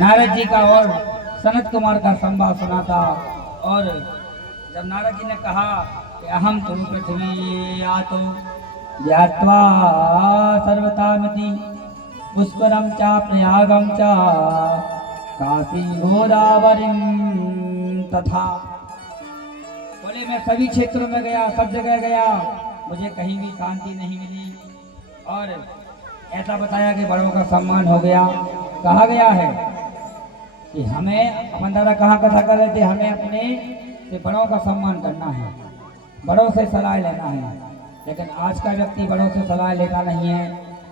नारद जी का और सनत कुमार का संवाद सुना था। और जब नारद जी ने कहा कि अहम तुम पृथ्वी आतो ज्ञात्वा सर्वतामिति पुष्करम चा प्रयागम चा काशी गोदावरीम तथा। बोले मैं सभी क्षेत्रों में गया, सब जगह गया, मुझे कहीं भी शांति नहीं मिली। और ऐसा बताया कि बड़ों का सम्मान हो गया। कहा गया है कि हमें, अपन दादा कहाँ कथा कर रहे थे, हमें अपने से बड़ों का सम्मान करना है, बड़ों से सलाह लेना है। लेकिन आज का व्यक्ति बड़ों से सलाह लेता नहीं है।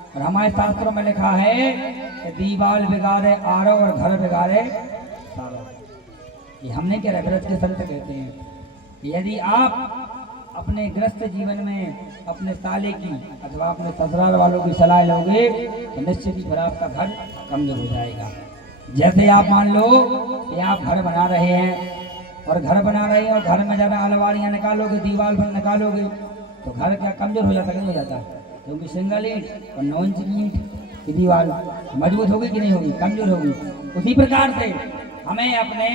और हमारे शास्त्रों में लिखा है कि दीवाल बिगाड़े आरो और घर बिगाड़े सारो। ये हमने क्या रघुरथ के संत कहते हैं कि यदि आप अपने ग्रस्त जीवन में अपने साले की अथवा अपने ससुराल वालों की सलाह लोगे तो निश्चित ही फिर आपका घर कमजोर हो जाएगा। जैसे आप मान लो कि आप घर बना रहे हैं और घर बना रहे हैं और घर में ज़्यादा अलमारियाँ निकालोगे, दीवार पर निकालोगे तो घर क्या कमजोर हो जाता है? नहीं हो जाता, क्योंकि सिंगल ईंट और 9 इंच की ईंट की दीवार मजबूत होगी कि नहीं होगी? कमजोर होगी। उसी प्रकार से हमें अपने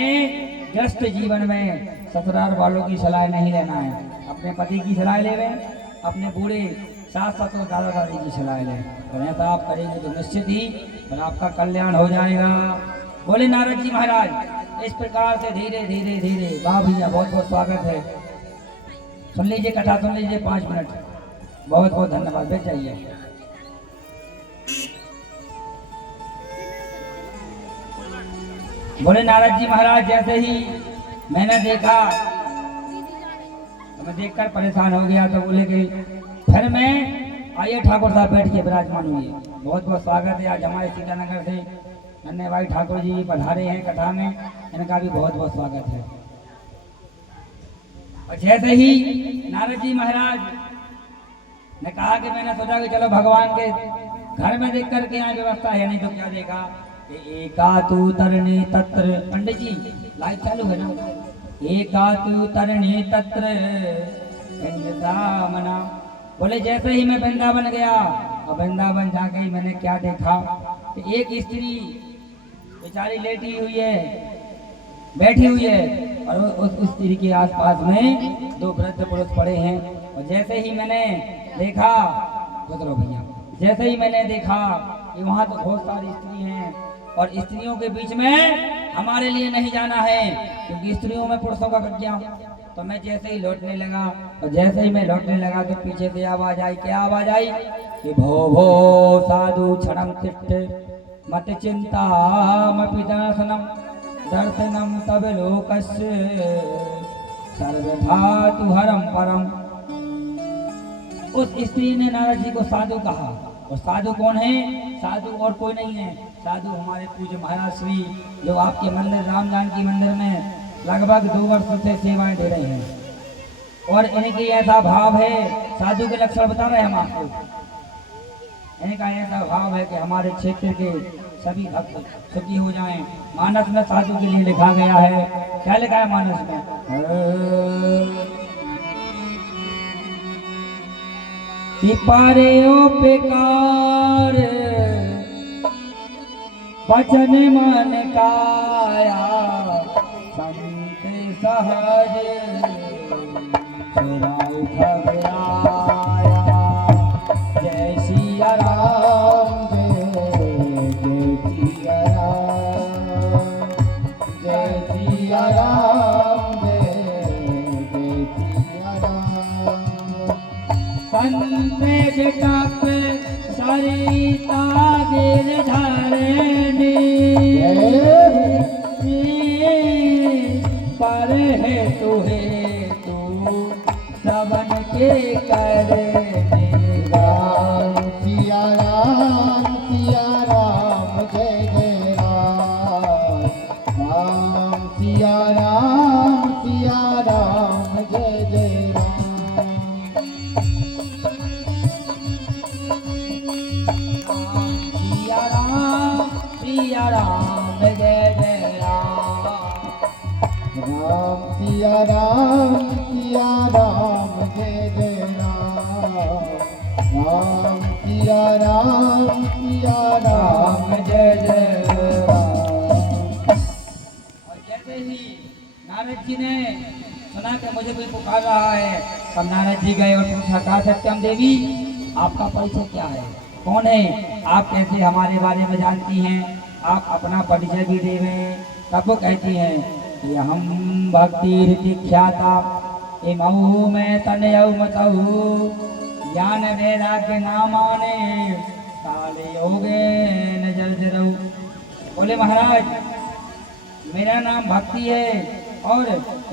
ग्रस्त जीवन में ससुराल वालों की सलाह नहीं लेना है, अपने पति की सलाह ले लें, अपने बूढ़े सास ससुर दादा दादी की सलाह लें। और ऐसा आप करेंगे तो निश्चित ही फिर आपका कल्याण हो जाएगा। बोले नारद जी महाराज। इस प्रकार से धीरे धीरे धीरे, वाह भैया बहुत बहुत स्वागत है। सुन लीजिए कथा, सुन लीजिए 5 मिनट। बहुत बहुत धन्यवाद। बैठ जाइए। बोले नारद जी महाराज, जैसे ही मैंने देखा तो मैं देखकर परेशान हो गया। तो बोले कि फिर मैं, आइए ठाकुर साहब बैठ के विराजमान हुए। बहुत बहुत स्वागत है। आज हमारे सीतानगर से नन्हे भाई ठाकुर जी पधारे हैं कथा में, इनका भी बहुत बहुत स्वागत है। और जैसे ही नारद जी महाराज ने कहा कि मैंने सोचा कि चलो भगवान के घर में देख करके यहाँ व्यवस्था है, नहीं तो क्या देखा कि एका तू तरणे तत्र। पंडित जी लाइव चालू है ना? एका तू तरणे तत्र वृंदावना। बोले जैसे ही मैं वृंदावन गया और वृंदावन जाके ही मैंने क्या देखा कि एक स्त्री बेचारी लेटी हुई है, बैठी हुई है, और उस स्त्री के आसपास में 2 वृद्ध पुरुष पड़े हैं। और जैसे ही मैंने देखा, गुजरो भैया, जैसे ही मैंने देखा कि वहाँ तो बहुत सारी स्त्री हैं और स्त्रियों के बीच में हमारे लिए नहीं जाना है, क्योंकि स्त्रियों में पुरुषों का कब्जा। तो मैं जैसे ही लौटने लगा, और जैसे ही मैं लौटने लगा तो पीछे से आवाज आई। क्या आवाज आई? कि भो भो साधु क्षणम तिष्ठ मत चिंता मपि दर्शनम दर्शनम तब लोकस्य सर्वथा तु हरम परम। उस स्त्री ने नारद जी को साधु कहा। और साधु कौन है? साधु और कोई नहीं है, साधु हमारे पूज्य महाराज श्री, जो आपके मंदिर राम जानकी मंदिर में लगभग 2 वर्ष से सेवाएं दे रहे हैं। और इनकी ऐसा भाव है, साधु के लक्षण बता रहे हैं हम आपको। इनका ऐसा भाव है कि हमारे क्षेत्र के सभी भक्त सुखी हो जाएं। मानस में साधु के लिए लिखा गया है। क्या लिखा है मानस में? कि पारे बेकार वचन मन काया संत सहज सुराउ घबराया। जय सिया राम, जय सिया राम, जय सिया राम, जय सिया राम। संत जटाप सरिता गिरधरणी पर है तुहे तू श्रवण के करने। राम सिया राम, सिया राम, जय जय राम। राम सिया राम, सिया राम, जय जय राम। सिया राम जय जय राम। राम सिया राम, सिया राम, जय जय राम। राम सिया राम, सिया राम, राम जय जय राम। सुना कि मुझे कोई पुकार रहा है। तब नारद जी गए और पूछा, कहा सत्यम देवी आपका परिचय क्या है, कौन है आप, कैसे हमारे बारे में जानती हैं, आप अपना परिचय भी देवे। तब वो कहती हैं कि हम भक्ति रीति ख्याता इमऊ में तनयऊ मतऊ ज्ञान वैराग्य नामाने काले योगे नजर जरऊ। बोले महाराज मेरा नाम भक्ति है और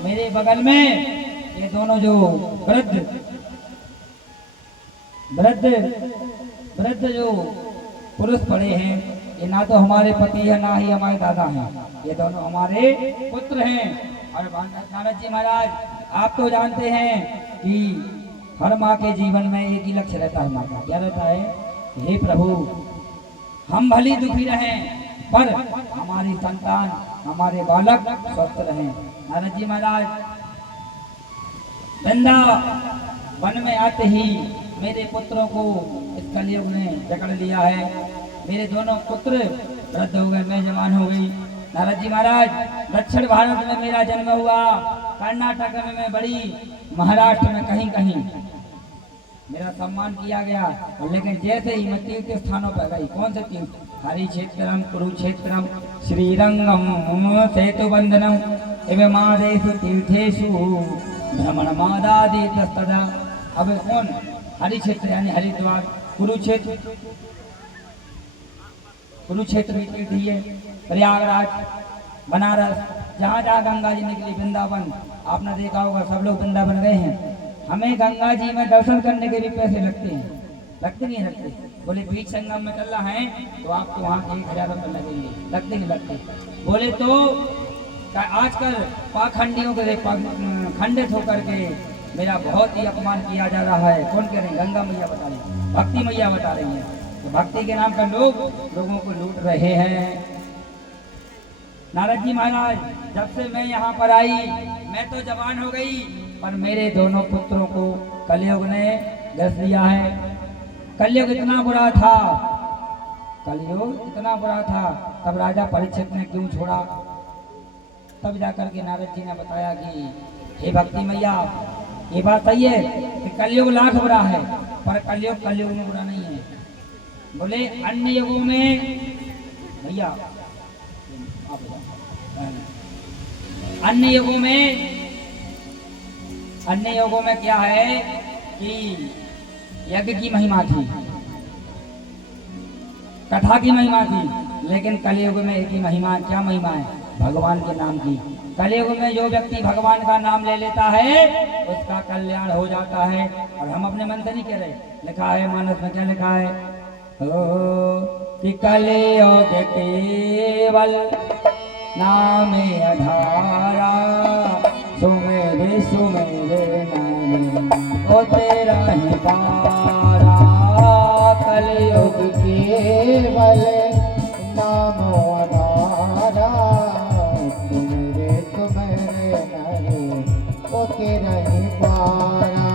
मेरे बगल में ये दोनों जो वृद्ध वृद्ध वृद्ध जो पुरुष पड़े हैं, ये ना तो हमारे पति है ना ही हमारे दादा हैं, ये दोनों हमारे पुत्र हैं। और नारद जी महाराज आप तो जानते हैं कि हर माँ के जीवन में एक ही लक्ष्य रहता है, माँ का क्या रहता है, हे प्रभु हम भली दुखी रहें पर हमारी संतान हमारे बालक स्वस्थ रहें। नारद जी महाराज वृंदावन में आते ही मेरे पुत्रों को इस कलयुग ने जकड़ लिया है, मेरे दोनों पुत्र वृद्ध हो गए, मैं जवान हो गई। नारद जी महाराज दक्षिण भारत में मेरा जन्म हुआ, कर्नाटक में मैं बड़ी, महाराष्ट्र में कहीं कहीं मेरा सम्मान किया गया, लेकिन जैसे ही मैं तीर्थ स्थानों पर गई, कौन से तीर्थ, हरिक्षेत्रम कुरुक्षेत्रम श्रीरंगम सेतु बंधनम एवं मादेशु तीर्थेषु भ्रमण मादादि तस्तदा। अब कौन, हरिक्षेत्र यानी हरिद्वार, कुरुक्षेत्र कुरुक्षेत्र भी तीर्थ ही है, प्रयागराज, बनारस, जहाँ जहाँ गंगा जी निकली, वृंदावन आपने देखा होगा, सब लोग वृंदावन गए हैं। हमें गंगा जी में दर्शन करने के भी पैसे लगते हैं, लगते नहीं लगते? बोले बीच संगम में चलना है तो आपको वहाँ के 1000 रुपये लगेंगे, लगते नहीं लगते? बोले तो आजकल पाखंडियों के खंडित होकर के मेरा बहुत ही अपमान किया जा रहा है। कौन कह रहे हैं? गंगा मैया बता रही है, भक्ति मैया बता रही है। तो भक्ति के नाम पर लोगों को लूट रहे हैं। नारद जी महाराज जब से मैं यहाँ पर आई, मैं तो जवान हो गई, पर मेरे दोनों पुत्रों को कलयुग ने ग्रस लिया है। कलयुग इतना बुरा था, कलयुग इतना बुरा था, तब राजा परीक्षित ने क्यों छोड़ा? तब जाकर के नारद जी ने बताया कि हे भक्ति मैया, ये बात सही है कि कलयुग लाख बुरा है, पर कलयुग में बुरा नहीं है। बोले अन्य युगों में, भैया अन्य युगों में क्या है कि यज्ञ की महिमा थी, कथा की महिमा थी, लेकिन कलयुग में एक ही महिमा, क्या महिमा है? भगवान के नाम की। कलयुग में जो व्यक्ति भगवान का नाम ले लेता है उसका कल्याण हो जाता है। और हम अपने मन से नहीं कह रहे, लिखा है मानस में, क्या लिखा है? कि कलयुग केवल नाम आधारा, सुमेरे सुमेरे नाम ओ तेरा ही पारा। कलयुग केवल नाम आधारा, सुमेरे सुमेरे नाम ओ तेरा ही पारा।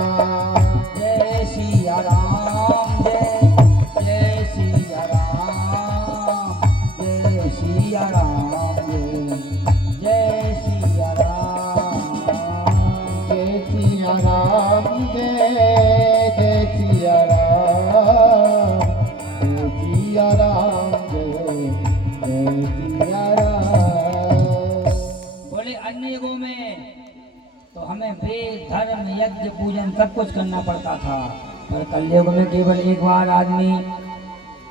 जय सिया राम, जय सिया राम, जय सिया राम, जय सिया राम, जय सिया राम, जय सिया राम, जय सिया राम, जय सिया राम। बोले अन्य युगों में तो हमें वेद धर्म यज्ञ पूजन सब कुछ करना पड़ता था, पर कलयुग में केवल एक बार आदमी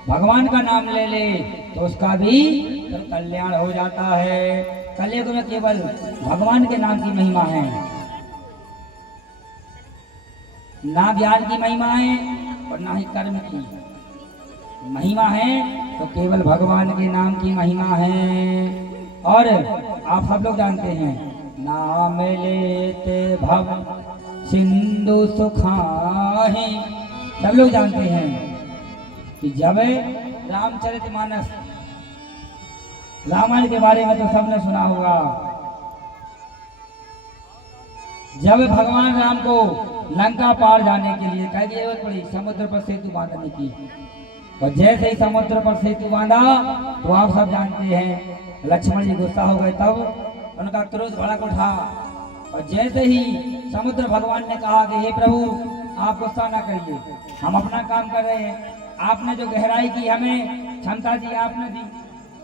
भगवान का नाम ले ले तो उसका भी फिर कल्याण हो जाता है। कलयुग में केवल भगवान के नाम की महिमा है, ना ज्ञान की महिमा है और ना ही कर्म की महिमा है, तो केवल भगवान के नाम की महिमा है। और आप सब लोग जानते हैं, नाम लेते भव सिंधु सुखाहि, सब लोग जानते हैं कि जब रामचरितमानस, रामायण के बारे में तो सबने सुना होगा, जब भगवान राम को लंका पार जाने के लिए कह दिया पड़ी समुद्र पर सेतु बांधने की, और जैसे ही समुद्र पर सेतु बांधा तो आप सब जानते हैं लक्ष्मण जी गुस्सा हो गए। तब उनका क्रोध भड़क उठा और जैसे ही समुद्र भगवान ने कहा कि हे प्रभु आप गुस्सा ना करिए, हम अपना काम कर रहे हैं, आपने जो गहराई की हमें क्षमता दी आपने दी।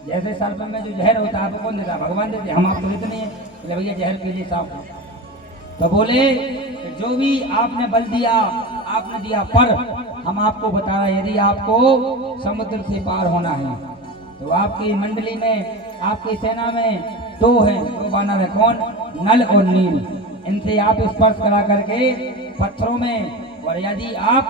जैसे सर्प में जो जहर होता है आपको कौन देता है? भगवान देते, हम आप तो देते नहीं है। बोले भैया जहर पी लीजिए साहब। तो बोले कि जो भी आपने बल दिया आपने दिया, पर हम आपको बता रहे हैं यदि आपको समुद्र से पार होना है तो आपकी मंडली में आपकी सेना में दो हैं, दो बानर है। कौन? नल और नील। इनसे आप स्पर्श करा करके पत्थरों में, और यदि आप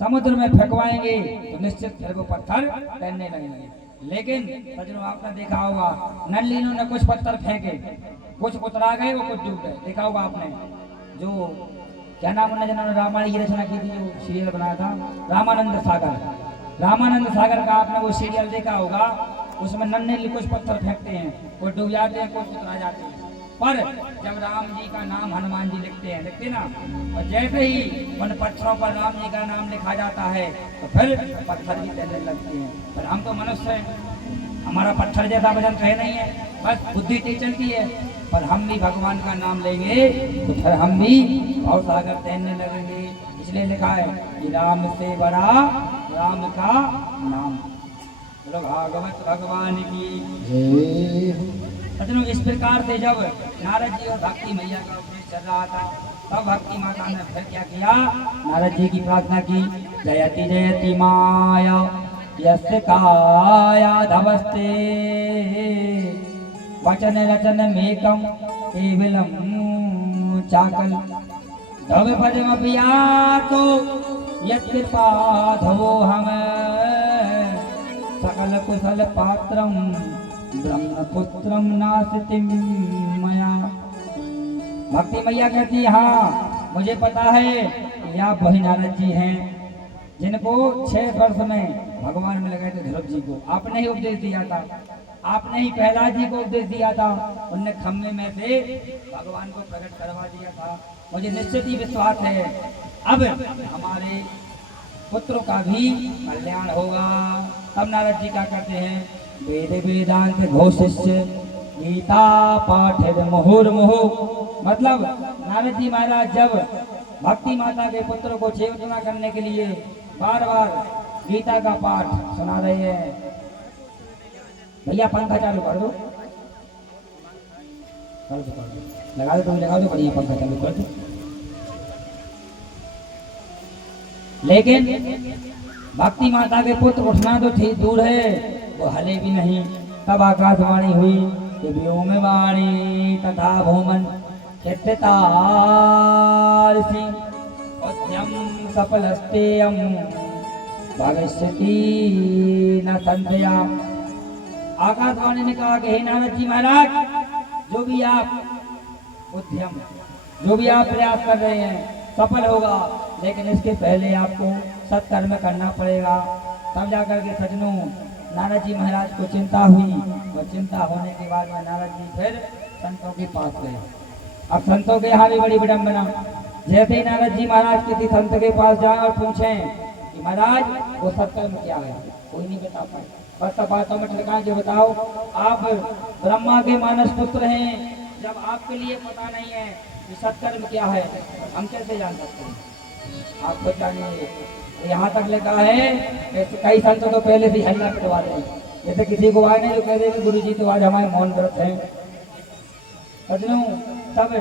समुद्र में फेंकवाएंगे तो निश्चित फिर वो पत्थर तैरने लगेंगे। लेकिन सज्जनों आपने देखा होगा नल नीलों ने कुछ पत्थर फेंके, कुछ उतरा गए वो कुछ डूब गए। देखा होगा आपने जो क्या नाम उन्होंने जिन्होंने रामायण की रचना की थी, जो सीरियल बनाया था रामानंद सागर। रामानंद सागर का आपने वो सीरियल देखा होगा, उसमें नन्हे कुछ पत्थर फेंकते हैं, कुछ डूब जाते हैं, कुछ उतरा जाते हैं। पर जब राम जी का नाम हनुमान जी लिखते हैं, लिखते ना, और जैसे ही उन पत्थरों पर राम जी का नाम लिखा जाता है तो फिर पत्थर भी तैरने लगते हैं। पर हम तो मनुष्य हैं, हमारा पत्थर जैसा वजन तो है नहीं है, बस बुद्धि तेज चलती है। पर हम भी भगवान का नाम लेंगे तो फिर हम भी और सागर तैरने लगेंगे। इसलिए लिखा है कि राम से बड़ा राम का नाम। बोलो भागवत भगवान की। सज्जनों इस प्रकार से जब नारद जी और भक्ति मैया का उपदेश चल रहा था तब भक्ति माता ने फिर क्या किया? नारद जी की प्रार्थना की, जयति जयति माया यस्य काया धवस्ते वचन रचन मेकम केवलम चाकल धव पदमपियातो यत्कृपाधवो हम सकल कुशल पात्रम ब्रह्मपुत्रम नास्तिम मया। भक्ति मैया कहती है हाँ मुझे पता है कि आप वही नारद जी हैं जिनको 6 वर्ष में भगवान में लगाए थे ध्रुव जी को। आपने ही उपदेश दिया था, आपने ही प्रहलाद जी को उपदेश दिया था, उनने खम्भे में से भगवान को प्रकट करवा दिया था। मुझे निश्चित ही विश्वास है अब हमारे पुत्रों का भी कल्याण होगा। तब नारद जी क्या करते हैं? वेद वेदांत घोषिष्य गीता पाठित मुहुर्मुहु। मतलब नारद जी महाराज जब भक्ति माता के पुत्र को चेतना करने के लिए बार बार गीता का पाठ सुना रहे हैं। भैया पंखा चालू कर दो, लगा दो, तुम लगा दो, बढ़िया पंखा चालू कर दो। लेकिन भक्ति माता के पुत्र उठना तो ठीक दूर है, वो हले भी नहीं। तब आकाशवाणी हुई कि व्योम वाणी तथा भूमन चित्तारसी उद्यम सफलस्तेयम भविष्यति न संशया। आकाशवाणी ने कहा कि हे नारद जी महाराज, जो भी आप उद्यम, जो भी आप प्रयास कर रहे हैं सफल होगा, लेकिन इसके पहले आपको सत्कर्म करना पड़ेगा। तब जाकर के सज्जनों नारद जी महाराज को चिंता हुई, और चिंता होने के बाद में नारद जी फिर संतों के पास गए। अब संतों के यहाँ भी बड़ी विडंबना। जैसे ही नारद जी महाराज किसी संत के पास जाए और पूछें कि महाराज वो सत्कर्म क्या है, कोई नहीं बता पाए। बस सब बातों में ठिकाने जो बताओ, आप ब्रह्मा के मानस पुत्र हैं, जब आपके लिए पता नहीं है कि सत्कर्म क्या है, हम कैसे जान सकते हैं? आप खुद जानिए। यहाँ तक लिखा है कि कई संत तो पहले से हल्ला पिटवा दें, जैसे किसी को आए नहीं तो कह देंगे गुरु जी तो आज हमारे मौन व्रत हैं। सज्जनों सब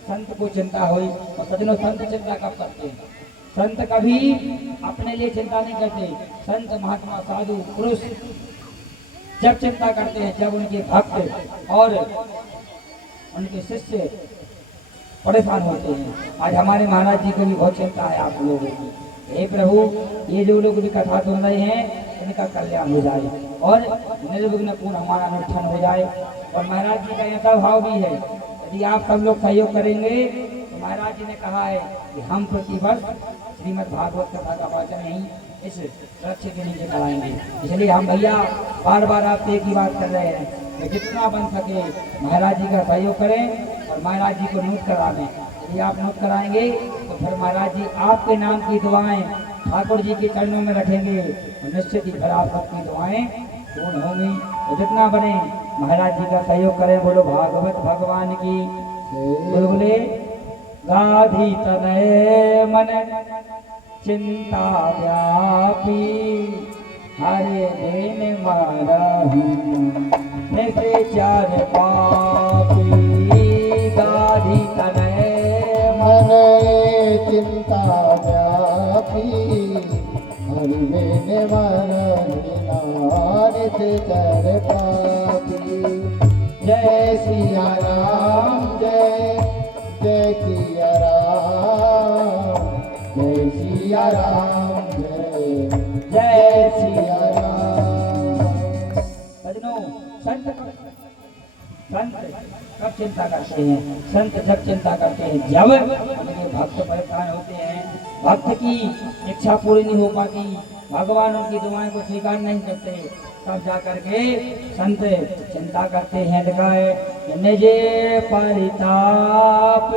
संत को चिंता हुई, और सज्जनों संत चिंता कब करते हैं? संत कभी अपने लिए चिंता नहीं करते। संत महात्मा साधु पुरुष जब चिंता करते हैं जब उनके भक्त और उनके शिष्य परेशान होते हैं। आज हमारे महाराज जी को भी बहुत चिंता है आप लोगों की। हे प्रभु, ये जो लोग भी कथा सुन रहे हैं इनका कल्याण हो जाए और निर्विघ्न पूर्ण हमारा अनुष्ठान हो जाए। और महाराज जी का ऐसा भाव भी है, यदि आप सब लोग सहयोग करेंगे तो महाराज जी ने कहा है कि हम प्रतिवर्ष श्रीमद् भागवत कथा का वाचन ही इस वृक्ष के नीचे कराएंगे। इसलिए हम भैया बार बार आपसे एक ही बात कर रहे हैं कि जितना बन सके महाराज जी का सहयोग करें और महाराज जी को नोट करा दें। यदि आप नोट कराएंगे तो फिर महाराज जी आपके नाम की दुआएं ठाकुर जी के चरणों में रखेंगे और निश्चित ही फिर आप सबकी दुआएं पूर्ण होंगी। तो जितना बने महाराज जी का सहयोग करें। बोलो भागवत भगवान की बोले। गाधी तनय मन चिंता व्यापी हरे देन मारहु निशाचर पापी। गाधी तनय मन चिंता व्यापी हरिवेन निशाचर पापी। जय सिया राम जय जय सिया राम जय सिया राम जय जय सिया राम। सजनों, संत कब चिंता करते हैं? संत जब चिंता करते हैं जब उनके भक्त परेशान होते हैं, भक्त की इच्छा पूरी नहीं हो पाती, भगवान उनकी दुआएं को स्वीकार नहीं करते, तब जा करके संत चिंता करते हैं। लिखा है निजे परिताप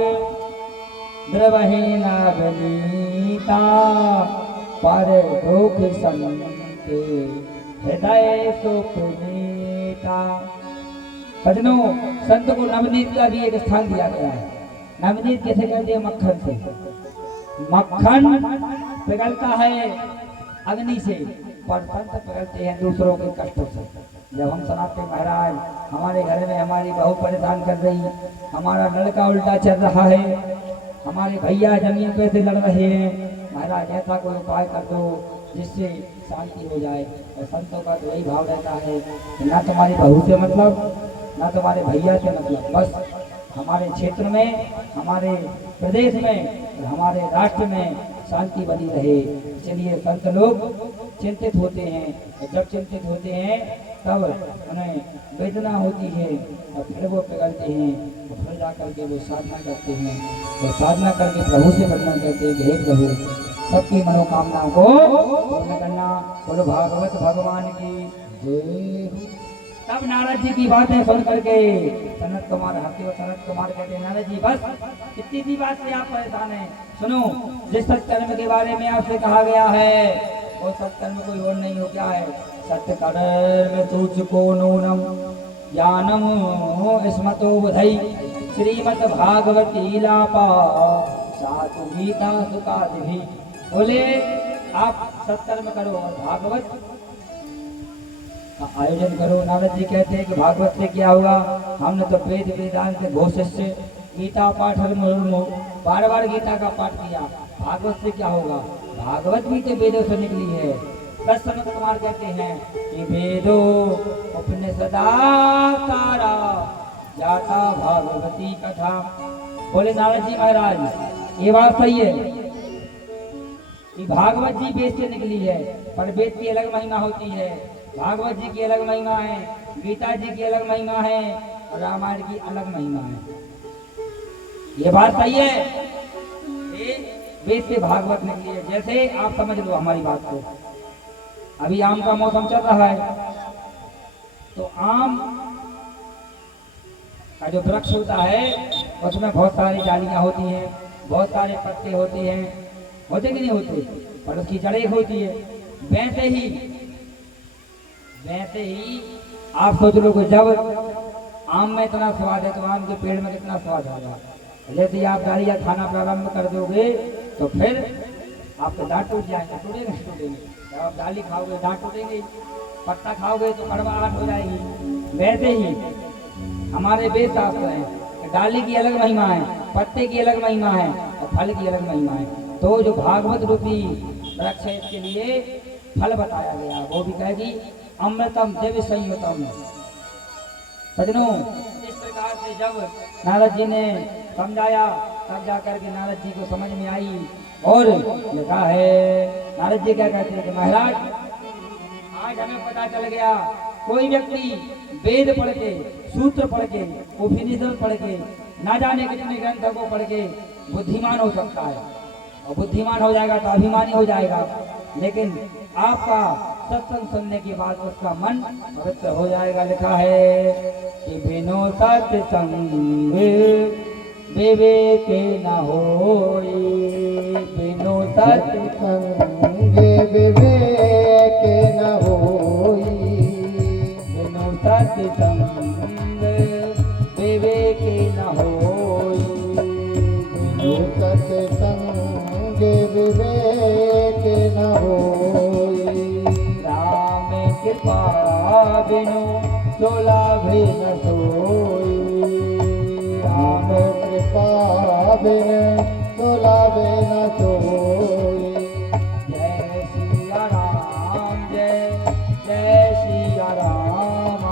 द्रवहीना बनीता पर दुख संके हृदय सुपुनीता। सजनों, संत को नवनीत का भी एक स्थान दिया गया है। नवनीत कैसे कहते हैं? मक्खन से। मक्खन पिघलता है अग्नि से, पर संत पिघलते हैं दूसरों के कष्टों से। जब हम सुनाते महाराज हमारे घर में हमारी बहू परेशान कर रही, हमारा लड़का उल्टा चल रहा है, हमारे भैया जमीन पे से लड़ रहे हैं, महाराज ऐसा कोई उपाय कर दो जिससे शांति हो जाए। और संतों का तो यही भाव रहता है कि ना तुम्हारी बहू से मतलब, ना तुम्हारे भैया से मतलब, बस हमारे क्षेत्र में, हमारे प्रदेश में और हमारे राष्ट्र में शांति बनी रहे। इसलिए संत लोग चिंतित होते हैं, और जब चिंतित होते हैं तब उन्हें वेदना होती है और फिर वो पिघलते हैं, और फिर जा करके वो साधना करते हैं, और साधना करके प्रभु से वंदना करते हैं कि हे प्रभु सबकी मनोकामनाओं को पूर्ण करना। बोलो भागवत भगवान की जय। तब नारद जी की बातें सुन करके सनत कुमार हंसे और सनत कुमार कहते हैं नारद जी बस इतनी सी बात से आप परेशान हैं। सुनो, जिस सत्कर्म के बारे में आपसे कहा गया है वो सत्कर्म कोई और नहीं हो, क्या है? सत्कर्म तुझको नूनम ज्ञानम स्मतो बुधई श्रीमद् भागवती लापा सातु गीता सुकादि। बोले आप सत्कर्म करो और भागवत आयोजन करो। नारद जी कहते हैं कि भागवत से क्या होगा? हमने तो वेद वेदांत घोषिष्य गीता पाठ बार बार गीता का पाठ किया, भागवत से क्या होगा? भागवत भी तो वेदों से निकली है। सनत कुमार कहते हैं कि वेदो उपनिषदाकारा जाता भागवती कथा। बोले नारद जी महाराज ये बात सही है कि भागवत जी वेद से निकली है, पर वेद की अलग महिमा होती है, भागवत जी की अलग महिमा है, गीता जी की अलग महिमा है और रामायण की अलग महिमा है। ये बात सही है, वेद से भागवत निकली है। जैसे आप समझ लो हमारी बात को, अभी आम का मौसम चल रहा है, तो आम का जो वृक्ष होता है उसमें बहुत सारी डालियां होती हैं, बहुत सारे पत्ते होते हैं, होते कि नहीं होते? पर उसकी जड़ें होती है। वैसे ही आप सोच लो कि जब आम में इतना स्वाद है तो आम के पेड़ में कितना स्वाद होगा। जैसे ही आप डालियां खाना प्रारंभ कर दोगे तो फिर आपके दांत टूट जाएंगे, टूटेंगे। जब आप डाली खाओगे दांत टूटेंगे, पत्ता खाओगे तो कड़वाहट हो जाएगी। वैसे ही हमारे वेद शास्त्र हैं, डाली की अलग महिमा है, पत्ते की अलग महिमा है और फल की अलग महिमा है। तो जो भागवत रूपी वृक्ष है इसके लिए फल बताया गया, वो भी कहेगी अमृतम दिव्य संयुतम। सजनों, इस प्रकार से जब नारद जी ने समझाया तब जाकर के नारद जी को समझ में आई और लिखा है, नारद जी क्या कहते हैं कि महाराज आज हमें पता चल गया कोई व्यक्ति वेद पढ़ के, सूत्र पढ़ के, उपनिषद पढ़ के, ना जाने कितने ग्रंथों को पढ़ के बुद्धिमान हो सकता है, और बुद्धिमान हो जाएगा तो अभिमानी हो जाएगा, लेकिन आपका सत्संग सुनने के बाद उसका मन पवित्र हो जाएगा। लिखा है कि बिनो सत्संग विवेक न होई, बिनो सत्संग विवेक न होई, बिनो सत्संग बिनु सोला भी न सोई। राम कृपा बिन सुलभे न सोई। जय सिया राम जय जय सिया राम।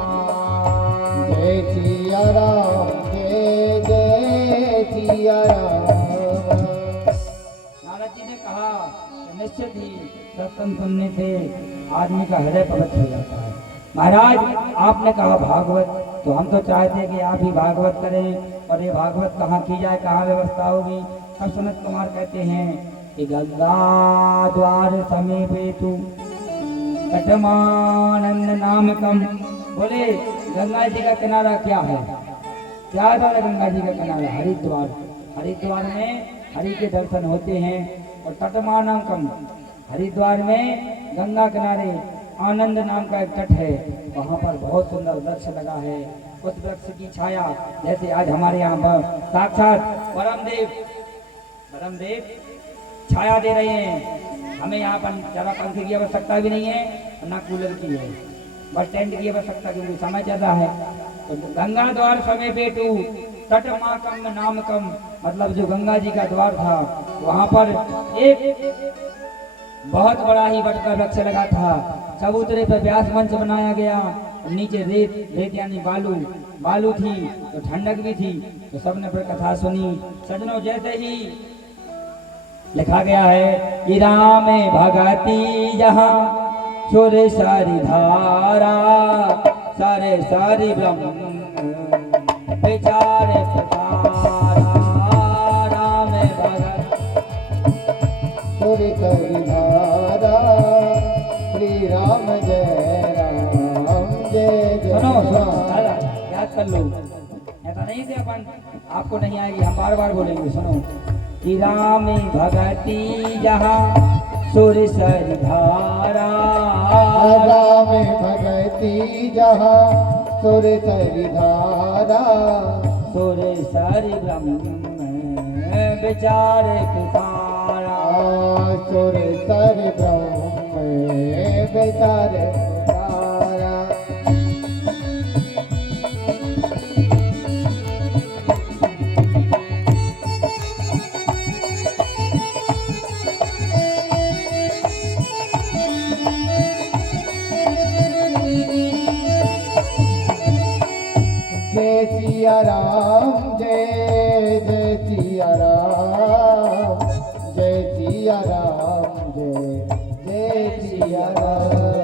जय सिया राम जय जय सिया राम। नारद जी ने कहा कि निश्चित ही सत्संग सुनने से आदमी का हृदय पवित्र हो जाता है। महाराज आपने कहा भागवत, तो हम तो चाहते हैं कि आप ही भागवत करें, और ये भागवत कहाँ की जाए, कहाँ व्यवस्था होगी। तब सनत कुमार कहते हैं कि गंगा द्वार समीपे तू कटमानंद नामकम। बोले गंगा जी का किनारा क्या है? क्या है गंगा जी का किनारा? हरिद्वार। हरिद्वार में हरि के दर्शन होते हैं। और तटमानकम, हरिद्वार में गंगा किनारे आनंद नाम का एक तट है, वहाँ पर बहुत सुंदर वृक्ष लगा है। उस वृक्ष की छाया, जैसे आज हमारे यहाँ पर साक्षात परमदेव छाया दे रहे हैं। हमें यहाँ पर ज़्यादा पंखे की आवश्यकता भी नहीं है, ना कूलर की है, बस टेंट की आवश्यकता, क्योंकि समय ज़्यादा है। तो गंगा द्वार समय बेटू तटमाकम नामकम, मतलब जो गंगा जी का द्वार था वहाँ पर एक बहुत बड़ा ही वट का वृक्ष लगा था। चबूतरे पर व्यास मंच बनाया गया, नीचे रेत यानी बालू थी, तो ठंडक भी थी। तो सबने फिर कथा सुनी। सजनों, जैसे ही लिखा गया है कि राम भगती जहाँ सुर सारी धारा, सारे सारी ब्रह्म विचार प्रकारा। राम भगत सुर करी धारा, श्री राम जय राम जय जय सुनो राम। दादा, याद कर लो, ऐसा नहीं थे अपन आपको नहीं आएगी, हम बार बार बोलेंगे। सुनो कि राम भगती जहाँ सुर सर धारा, राम भगती जहाँ सुर तरी धारा, सुर सर ब्रह्म विचार पिसारा। सुर सर ब्रह्म विचार पिसारा। जय सिया राम जय जय सिया राम, जय सिया राम जय जय सिया राम।